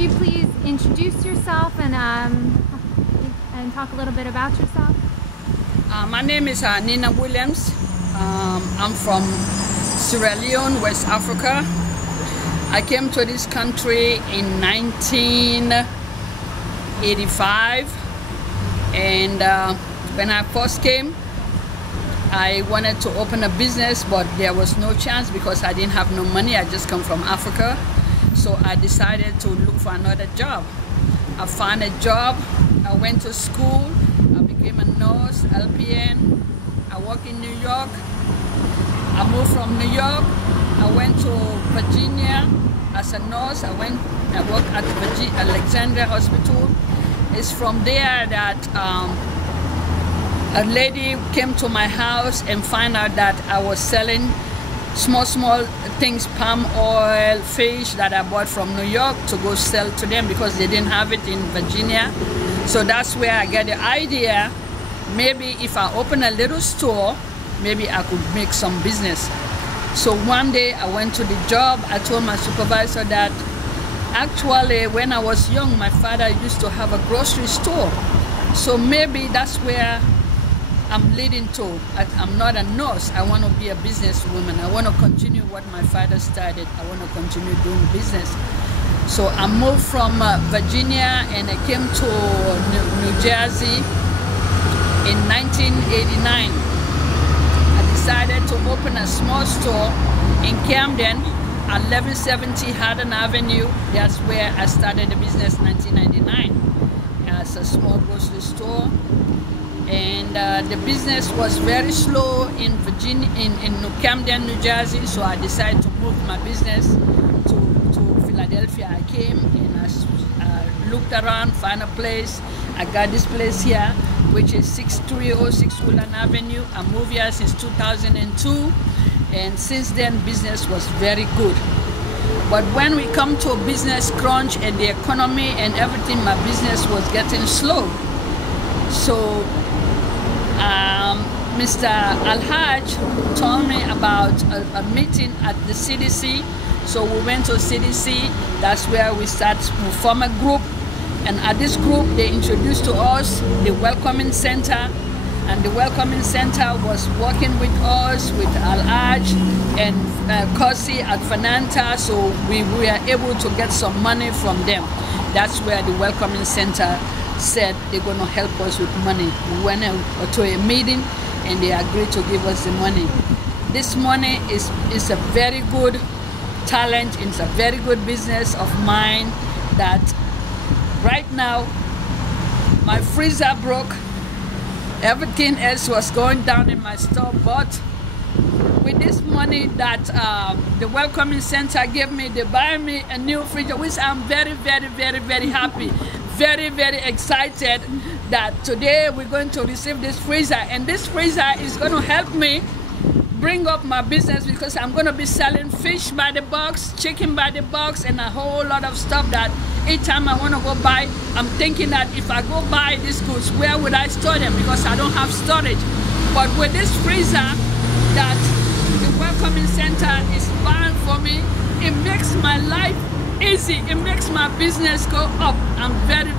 you please introduce yourself and talk a little bit about yourself? My name is Nina Williams. I'm from Sierra Leone, West Africa. I came to this country in 1985, and when I first came, I wanted to open a business, but there was no chance because I didn't have no money. I just come from Africa, so I decided to look for another job. I found a job. I went to school. I became a nurse, LPN. I work in New York. I moved from New York. I went to Virginia as a nurse. I worked at Alexandria Hospital. It's from there that a lady came to my house and found out that I was selling small things, palm oil, fish that I bought from New York to go sell to them because they didn't have it in Virginia. So that's where I get the idea, maybe if I open a little store, maybe I could make some business. So one day I went to the job. I told my supervisor that actually when I was young, my father used to have a grocery store. So maybe that's where I'm leading to. I'm not a nurse. I want to be a businesswoman. I want to continue what my father started. I want to continue doing business. So I moved from Virginia and I came to New Jersey in 1989. I decided to open a small store in Camden at 1170 Haddon Avenue. That's where I started the business in 1999 as a small grocery store. And the business was very slow in Virginia, in Camden, New Jersey. So I decided to move my business to Philadelphia. I came and I looked around, found a place. I got this place here, which is 6306 Woodland Avenue. I moved here since 2002, and since then business was very good. But when we come to a business crunch and the economy and everything, my business was getting slow. So Mr. Alhaj told me about a meeting at the CDC. So we went to CDC. That's where we form a group. And at this group, they introduced to us the Welcoming Center. And the Welcoming Center was working with us, with Alhaj and Kosi at Fananta. So we were able to get some money from them. That's where the Welcoming Center said they're going to help us with money. We went to a meeting and they agreed to give us the money. This money is a very good talent. It's a very good business of mine that right now my freezer broke. Everything else was going down in my store, but with this money that the Welcoming Center gave me, they buy me a new freezer, which I'm very happy. Very excited that today we're going to receive this freezer, and this freezer is going to help me bring up my business because I'm going to be selling fish by the box, chicken by the box, and a whole lot of stuff that each time I want to go buy, I'm thinking that if I go buy these goods, where would I store them because I don't have storage. But with this freezer that the Welcoming Center is buying for me, it makes my life easy. It makes my business go up. I'm very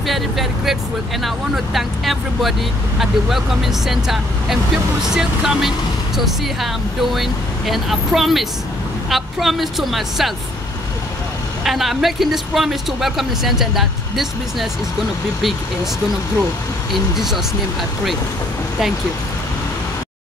grateful, and I want to thank everybody at the Welcoming Center and people still coming to see how I'm doing. And I promise to myself, and I'm making this promise to Welcoming Center that this business is going to be big and it's going to grow. In Jesus' name I pray. Thank you.